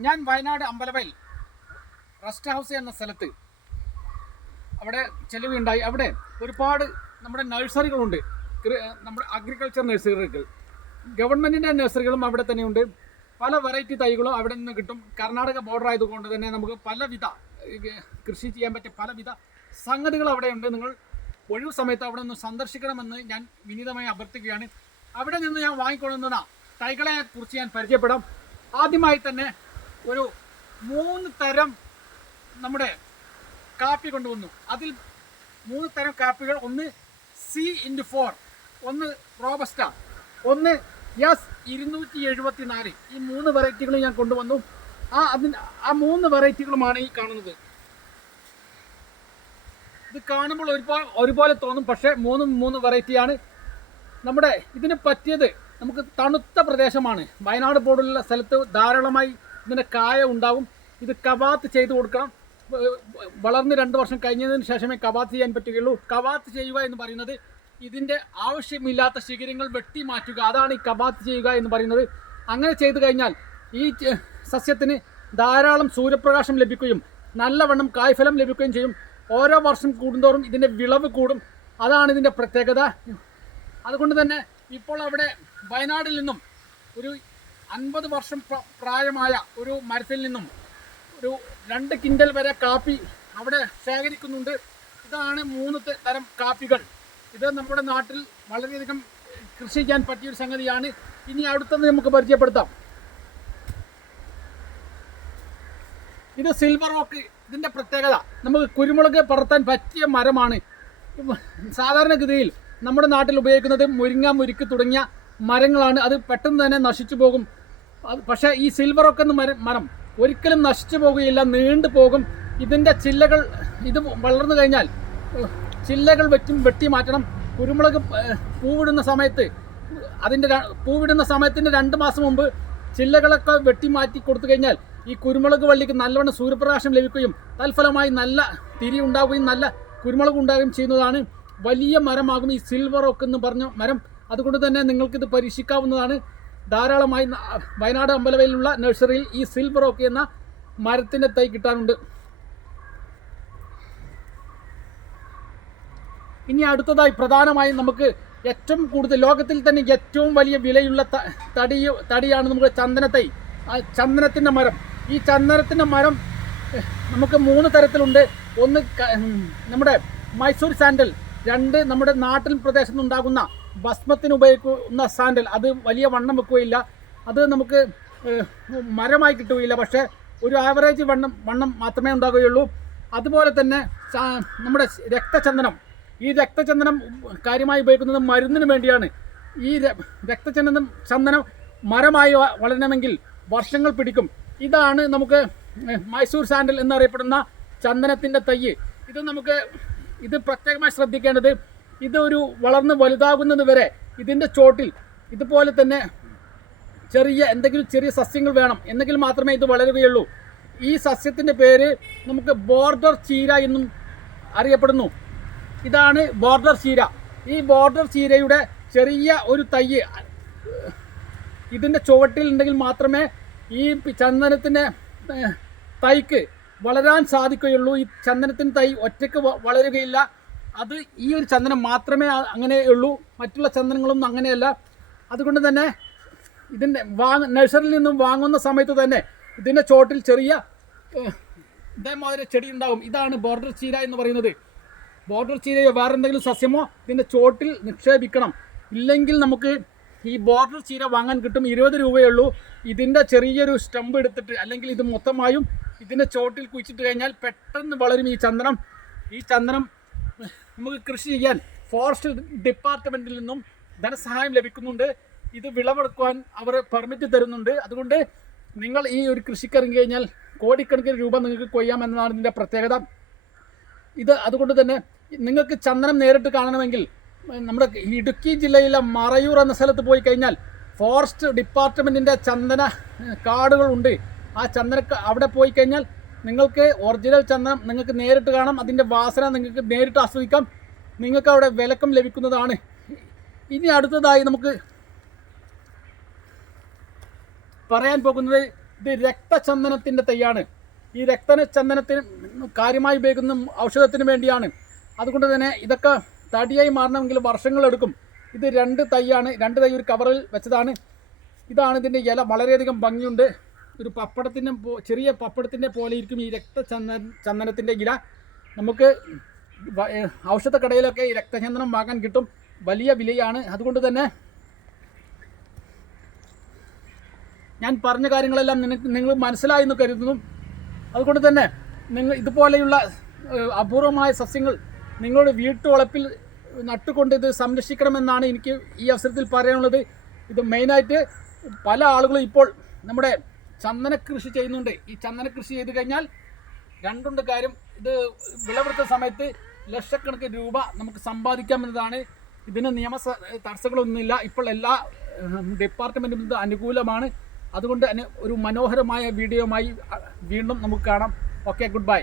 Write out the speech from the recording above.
ഞാൻ Wayanad Ambalavayal rest house എന്ന സ്ഥലത്ത് അവിടെ ചെലവുണ്ടായി. അവിടെ ഒരുപാട് നമ്മുടെ നഴ്സറികളുണ്ട്. നമ്മുടെ അഗ്രികൾച്ചർ നഴ്സറികൾ. ഗവൺമെന്റിന്റെ നഴ്സറികളും അവിടെ തന്നെയുണ്ട്. പല വെറൈറ്റി തൈകളും അവിടെ നിന്ന് കിട്ടും. കർണാടക ബോർഡർ ആയതുകൊണ്ട് തന്നെ നമുക്ക് പലവിധ കൃഷി ചെയ്യാൻ പറ്റിയ പലവിധ സംഗതികൾ അവിടെയുണ്ട് നിങ്ങൾ ഒഴിവ് സമയത്ത് അവിടെ ഒന്ന് സന്ദർശിക്കണമെന്ന് ഞാൻ വിനീതമായി അഭ്യർത്ഥിക്കുകയാണ്. അവിടെ നിന്ന് ഞാൻ വാങ്ങിക്കൊള്ളുന്ന തൈകളെ കുറിച്ച് ഞാൻ പരിചയപ്പെടാം. ആദ്യമായി തന്നെ ഒരു മൂന്ന് തരം നമ്മുടെ കാപ്പി കൊണ്ടുവന്നു. അതിൽ മൂന്ന് തരം കാപ്പികൾ ഒന്ന് സി ഇന്റു ഫോർ ഒന്ന് റോബസ്റ്റ ഒന്ന് എസ് ഇരുന്നൂറ്റി എഴുപത്തി നാല് ഈ മൂന്ന് വെറൈറ്റികൾ ഞാൻ കൊണ്ടുവന്നു. ആ അതിന് ആ മൂന്ന് വെറൈറ്റികളുമാണ് ഈ കാണുന്നത്. ഇത് കാണുമ്പോൾ ഒരുപാട് ഒരുപോലെ തോന്നും പക്ഷേ മൂന്നും മൂന്ന് വെറൈറ്റിയാണ് നമ്മുടെ ഇതിന് പറ്റിയത് നമുക്ക് തണുത്ത പ്രദേശമാണ്. വയനാട് പോലുള്ള സ്ഥലത്ത് ധാരാളമായി ഇതിന്റെ കായ ഉണ്ടാവും. ഇത് കവാത്ത് ചെയ്ത് കൊടുക്കണം. വളർന്ന് രണ്ട് വർഷം കഴിഞ്ഞതിന് ശേഷമേ കവാത്ത് ചെയ്യാൻ പറ്റുകയുള്ളൂ. കവാത്ത് ചെയ്യുക എന്ന് പറയുന്നത് ഇതിന്റെ ആവശ്യമില്ലാത്ത ശിഖരങ്ങൾ വെട്ടി മാറ്റുക. അതാണ് ഈ കവാത്ത് ചെയ്യുക എന്ന് പറയുന്നത്. അങ്ങനെ ചെയ്തു കഴിഞ്ഞാൽ ഈ സസ്യത്തിന് ധാരാളം സൂര്യപ്രകാശം ലഭിക്കുകയും നല്ലവണ്ണം കായ്ഫലം ലഭിക്കുകയും ചെയ്യും. ഓരോ വർഷം കൂടുന്തോറും ഇതിന്റെ വിളവ് കൂടും. അതാണ് ഇതിന്റെ പ്രത്യേകത. അതുകൊണ്ട് തന്നെ ഇപ്പോൾ അവിടെ വയനാട്ടിൽ നിന്നും ഒരു അൻപത് വർഷം പ്രായമായ ഒരു മരത്തിൽ നിന്നും ഒരു രണ്ട് കിൻഡൽ വരെ കാപ്പി അവിടെ ശേഖരിക്കുന്നുണ്ട്. ഇതാണ് മൂന്ന് തരം കാപ്പികൾ. ഇത് നമ്മുടെ നാട്ടിൽ വളരെയധികം കൃഷി ചെയ്യാൻ പറ്റിയൊരു സംഗതിയാണ്. ഇനി അടുത്തത് നമുക്ക് പരിചയപ്പെടുത്താം. ഇത് സിൽവർ റോക്ക് ഇതിന്റെ പ്രത്യേകത. നമുക്ക് കുരുമുളക് പറത്താൻ പറ്റിയ മരമാണ്. സാധാരണഗതിയിൽ നമ്മുടെ നാട്ടിൽ ഉപയോഗിക്കുന്നത് മുരിങ്ങ മുരിക്ക് തുടങ്ങിയ മരങ്ങളാണ്. അത് പെട്ടെന്ന് തന്നെ നശിച്ചു പോകും. പക്ഷേ ഈ സിൽവറൊക്കെ റോക്ക് മരം ഒരിക്കലും നശിച്ചു പോകുകയില്ല നീണ്ടു പോകും. ഇതിന്റെ ചില്ലകൾ ഇത് വളർന്നു കഴിഞ്ഞാൽ ചില്ലകൾ വെട്ടി വെട്ടി മാറ്റണം. കുരുമുളക് പൂവിടുന്ന സമയത്ത് അതിന്റെ പൂവിടുന്ന സമയത്തിന്റെ രണ്ട് മാസം മുമ്പ് ചില്ലകളൊക്കെ വെട്ടി മാറ്റി കൊടുത്തു കഴിഞ്ഞാൽ ഈ കുരുമുളക് വള്ളിക്ക് നല്ലവണ്ണം സൂര്യപ്രകാശം ലഭിക്കുകയും തൽഫലമായി നല്ല തിരി ഉണ്ടാവുകയും നല്ല കുരുമുളക് ഉണ്ടാവുകയും ചെയ്യുന്നതാണ് വലിയ മരമാകും ഈ സിൽവർ ഒക്കെ എന്ന് പറഞ്ഞ മരം. അതുകൊണ്ട് തന്നെ നിങ്ങൾക്കിത് പരീക്ഷിക്കാവുന്നതാണ്. ധാരാളമായി വയനാട് അമ്പലവയിലുള്ള നഴ്സറിയിൽ ഈ സിൽവർ ഓക്ക് എന്ന മരത്തിന്റെ തൈ കിട്ടാനുണ്ട്. ഇനി അടുത്തതായി പ്രധാനമായും നമുക്ക് ഏറ്റവും കൂടുതൽ ലോകത്തിൽ തന്നെ ഏറ്റവും വലിയ വിലയുള്ള തടി തടിയാണ് നമുക്ക് ചന്ദനത്തൈ. ചന്ദനത്തിന്റെ മരം. ഈ ചന്ദനത്തിന്റെ മരം നമുക്ക് മൂന്ന് തരത്തിലുണ്ട്. ഒന്ന് നമ്മുടെ മൈസൂർ സാൻഡൽ രണ്ട് നമ്മുടെ നാട്ടിൻ പ്രദേശത്ത് നിന്നുണ്ടാകുന്ന ഭസ്മത്തിന് ഉപയോഗിക്കുന്ന സാൻഡൽ. അത് വലിയ വണ്ണം വെക്കുകയില്ല. അത് നമുക്ക് മരമായി കിട്ടുകയില്ല. പക്ഷേ ഒരു ആവറേജ് വണ്ണം വണ്ണം മാത്രമേ ഉണ്ടാകുകയുള്ളൂ. അതുപോലെ തന്നെ നമ്മുടെ രക്തചന്ദനം. ഈ രക്തചന്ദനം കാര്യമായി ഉപയോഗിക്കുന്നത് മരുന്നിന് വേണ്ടിയാണ്. ഈ രക്തചന്ദനം ചന്ദനം മരമായി വളരണമെങ്കിൽ വർഷങ്ങൾ പിടിക്കും. ഇതാണ് നമുക്ക് മൈസൂർ സാൻഡൽ എന്നറിയപ്പെടുന്ന ചന്ദനത്തിന്റെ തയ്യ് ഇത് നമുക്ക് ഇത് പ്രത്യേകമായി ശ്രദ്ധിക്കേണ്ടത് ഇതൊരു വളർന്ന് വലുതാകുന്നത് വരെ ഇതിന്റെ ചോട്ടിൽ ഇതുപോലെ തന്നെ ചെറിയ എന്തെങ്കിലും ചെറിയ സസ്യങ്ങൾ വേണം. എന്നെങ്കിൽ മാത്രമേ ഇത് വളരുകയുള്ളൂ. ഈ സസ്യത്തിന്റെ പേര് നമുക്ക് ബോർഡർ ചീര എന്നും അറിയപ്പെടുന്നു. ഇതാണ് ബോർഡർ ചീര. ഈ ബോർഡർ ചീരയുടെ ചെറിയ ഒരു തയ്യ് ഇതിന്റെ ചുവട്ടിൽ ഉണ്ടെങ്കിൽ മാത്രമേ ഈ ചന്ദനത്തിന്റെ തൈക്ക് വളരാൻ സാധിക്കുകയുള്ളൂ. ഈ ചന്ദനത്തിന്റെ തൈ ഒറ്റയ്ക്ക് വളരുകയില്ല. അത് ഈ ഒരു ചന്ദനം മാത്രമേ അങ്ങനെയുള്ളൂ മറ്റുള്ള ചന്ദനങ്ങളൊന്നും അങ്ങനെയല്ല. അതുകൊണ്ട് തന്നെ ഇതിന്റെ വാങ്ങ നഴ്സറിയിൽ നിന്നും വാങ്ങുന്ന സമയത്ത് തന്നെ ഇതിന്റെ ചോട്ടിൽ ചെറിയ ഇതേമാതിരി ചെടി ഉണ്ടാകും ഇതാണ് ബോർഡർ ചീര എന്ന് പറയുന്നത്. ബോർഡർ ചീരയോ വേറെ എന്തെങ്കിലും സസ്യമോ ഇതിന്റെ ചോട്ടിൽ നിക്ഷേപിക്കണം. ഇല്ലെങ്കിൽ നമുക്ക് ഈ ബോർഡർ ചീര വാങ്ങാൻ കിട്ടും. ഇരുപത് രൂപയുള്ളൂ ഇതിന്റെ ചെറിയൊരു സ്റ്റമ്പ് എടുത്തിട്ട് അല്ലെങ്കിൽ ഇത് മൊത്തമായും ഇതിന്റെ ചോട്ടിൽ കുഴിച്ചിട്ട് കഴിഞ്ഞാൽ പെട്ടെന്ന് വളരും ഈ ചന്ദനം. ഈ ചന്ദനം നമുക്ക് കൃഷി ചെയ്യാൻ ഫോറസ്റ്റ് ഡിപ്പാർട്ട്മെന്റിൽ നിന്നും ധനസഹായം ലഭിക്കുന്നുണ്ട്. ഇത് വിളവെടുക്കുവാൻ അവർ പെർമിറ്റ് തരുന്നുണ്ട്. അതുകൊണ്ട് നിങ്ങൾ ഈ ഒരു കൃഷിക്കിറങ്ങി കഴിഞ്ഞാൽ കോടിക്കണക്കിന് രൂപ നിങ്ങൾക്ക് കൊയ്യാമെന്നതാണ് ഇതിന്റെ പ്രത്യേകത. ഇത് അതുകൊണ്ട് തന്നെ നിങ്ങൾക്ക് ചന്ദനം നേരിട്ട് കാണണമെങ്കിൽ നമ്മുടെ ഇടുക്കി ജില്ലയിലെ മറയൂർ എന്ന സ്ഥലത്ത് പോയി കഴിഞ്ഞാൽ ഫോറസ്റ്റ് ഡിപ്പാർട്ട്മെന്റിന്റെ ചന്ദന കാടുകളുണ്ട്. ആ ചന്ദന അവിടെ പോയി കഴിഞ്ഞാൽ നിങ്ങൾക്ക് ഒറിജിനൽ ചന്ദനം നിങ്ങൾക്ക് നേരിട്ട് കാണാം. അതിന്റെ വാസന നിങ്ങൾക്ക് നേരിട്ട് ആസ്വദിക്കാം. നിങ്ങൾക്ക് അവിടെ വിലക്കം ലഭിക്കുന്നതാണ്. ഇനി അടുത്തതായി നമുക്ക് പറയാൻ പോകുന്നത് ഇത് രക്തചന്ദനത്തിന്റെ തൈയാണ്. ഈ രക്തചന്ദനത്തിന് കാര്യമായി ഉപയോഗിക്കുന്ന ഔഷധത്തിന് വേണ്ടിയാണ്. അതുകൊണ്ട് തന്നെ ഇതൊക്കെ തടിയായി മാറണമെങ്കിൽ വർഷങ്ങളെടുക്കും ഇത് രണ്ട് തൈയാണ്. രണ്ട് തൈ ഒരു കവറിൽ വെച്ചതാണ്. ഇതാണ് ഇതിന്റെ ഇല. വളരെയധികം ഭംഗിയുണ്ട്. ഒരു പപ്പടത്തിന്റെ ചെറിയ പപ്പടത്തിന്റെ പോലെ ഇരിക്കും ഈ രക്തചന്ദന ചന്ദനത്തിന്റെ ഇല. നമുക്ക് ഔഷധക്കടയിലൊക്കെ കടയിലൊക്കെ ഈ രക്തചന്ദനം വാങ്ങാൻ കിട്ടും. വലിയ വിലയാണ്. അതുകൊണ്ട് തന്നെ ഞാൻ പറഞ്ഞ കാര്യങ്ങളെല്ലാം നിനക്ക് നിങ്ങൾ മനസ്സിലായി എന്ന് കരുതുന്നു. അതുകൊണ്ട് തന്നെ നിങ്ങൾ ഇതുപോലെയുള്ള അപൂർവമായ സസ്യങ്ങൾ നിങ്ങളുടെ വീട്ടുവളപ്പിൽ നട്ടുകൊണ്ട് ഇത് സംരക്ഷിക്കണമെന്നാണ് എനിക്ക് ഈ അവസരത്തിൽ പറയാനുള്ളത്. ഇത് മെയിനായിട്ട് പല ആളുകളും ഇപ്പോൾ നമ്മുടെ ചന്ദന കൃഷി ചെയ്യുന്നുണ്ട്. ഈ ചന്ദന കൃഷി ചെയ്ത് കഴിഞ്ഞാൽ രണ്ടുണ്ട് കാര്യം. ഇത് വിളവെടുത്ത സമയത്ത് ലക്ഷക്കണക്കിന് രൂപ നമുക്ക് സമ്പാദിക്കാമെന്നതാണ്. ഇതിന് നിയമ തടസ്സങ്ങളൊന്നുമില്ല. ഇപ്പോൾ എല്ലാ ഡിപ്പാർട്ട്മെന്റും ഇത് അനുകൂലമാണ്. അതുകൊണ്ട് ഒരു മനോഹരമായ വീഡിയോയുമായി അഹ്, വീണ്ടും നമുക്ക് കാണാം. Okay good bye